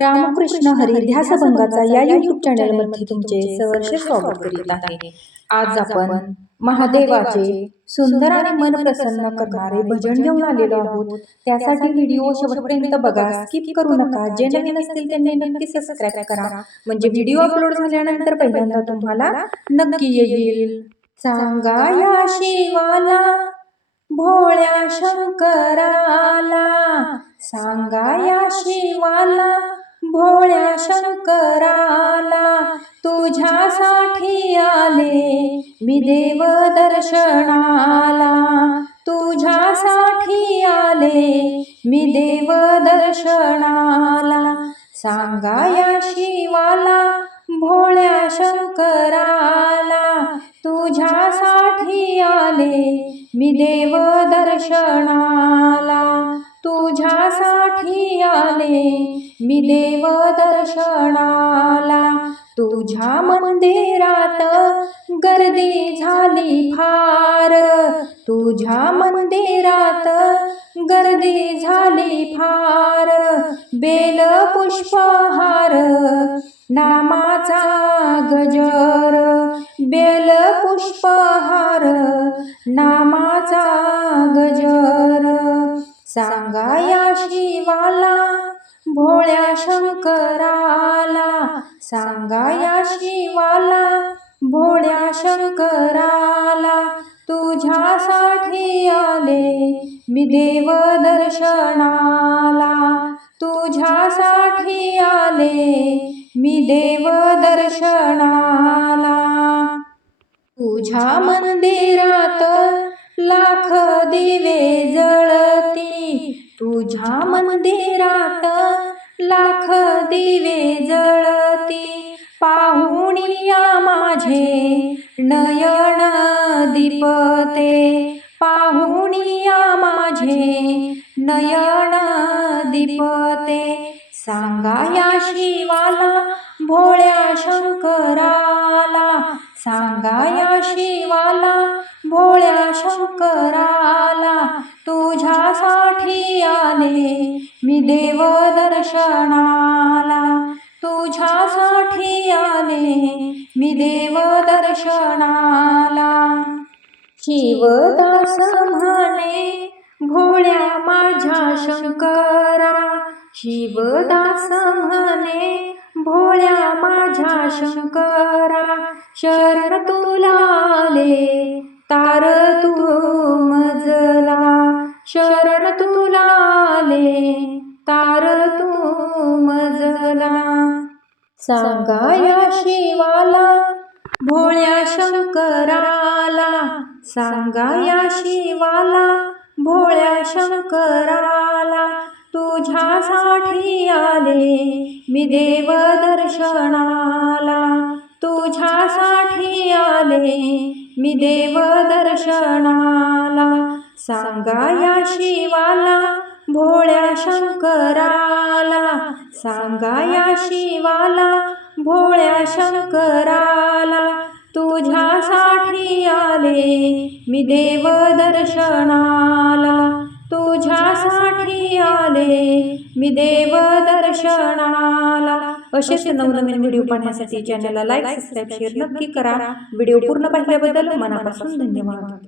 रामकृष्ण हरी ध्यासभंगाचा या युट्यूब चॅनलमध्ये तुमचे सहर्ष स्वागत करीत आहे. आज आपण महादेवाचे सुंदर आणि मन प्रसन्न करणारे भजन घेऊन आलेलो आहोत. त्यासाठी व्हिडिओ शेवटपर्यंत बघा स्किप करू नका. जे नवीन असतील त्यांनी नक्की सबस्क्राईब करा. म्हणजे व्हिडिओ अपलोड झाल्यानंतर पहिल्यांदा तुम्हाला नक्की येईल. सांगा या शिवाला भोळ्या शंकराला. सांगा या शिवाला भोळ्या शंकराला तुझ्यासाठी आले मी देव दर्शनाला. तुझ्यासाठी आले मी देव दर्शनाला. सांगा या शिवाला भोळ्या शंकराला तुझ्यासाठी आले मी देव दर्शनाला. तुझ्यासाठी आले मी देव दर्शनाला. तुझ्या मंदिरात गर्दी झाली फार. तुझ्या मंदिरात गर्दी झाली फार. बेल पुष्पहार नामाचा गजर. बेल पुष्पहार नामाचा गजर. सांगा या शिवाला भोळ्या शंकराला. सांगा या शिवाला भोळ्या शंकराला. तुझ्यासाठी आले मी देव दर्शनाला. तुझ्यासाठी आले मी देव दर्शनाला. तुझ्या मंदिरात लाख दिवे जळती तुझ्या मंदिरात लाख दिवे जळती पाहुणिया माझे नयन दीपते. पाहुणिया माझे नयन दीपते. सांगा या शिवाला भोळ्या शंकराला. सांगा या शिवाला भोळ्या शंकराला तुझ्यासाठी आले मी देव दर्शनाला. तुझ्यासाठी आले मी देव दर्शनाला. शिवदास म्हणे भोळ्या माझ्या शंकरा. शिवदास म्हणे भोळ्या माझ्या शंकरा शरण तुला आले. तार तू मजला शरण तुला आले तार तू मजला. सांगा या शिवाला भोळ्या शंकराला. सांगा या शिवाला भोळ्या शंकराला. तुझ्यासाठी आले मी देव दर्शनाला. तुझ्यासाठी आले मी देव दर्शनाला सांगा या शिवाला भोळ्या शंकराला. सांगा या शिवाला भोळ्या शंकराला. तुझ्यासाठी आले मी देव दर्शनाला. तुझ्यासाठी आले. मी देव दर्शनाला असेच नवनवीन व्हिडिओ पाहण्यासाठी चॅनलला लाईक सबस्क्राईब शेअर नक्की करा. व्हिडिओ पूर्ण पाहिल्याबद्दल मनापासून धन्यवाद.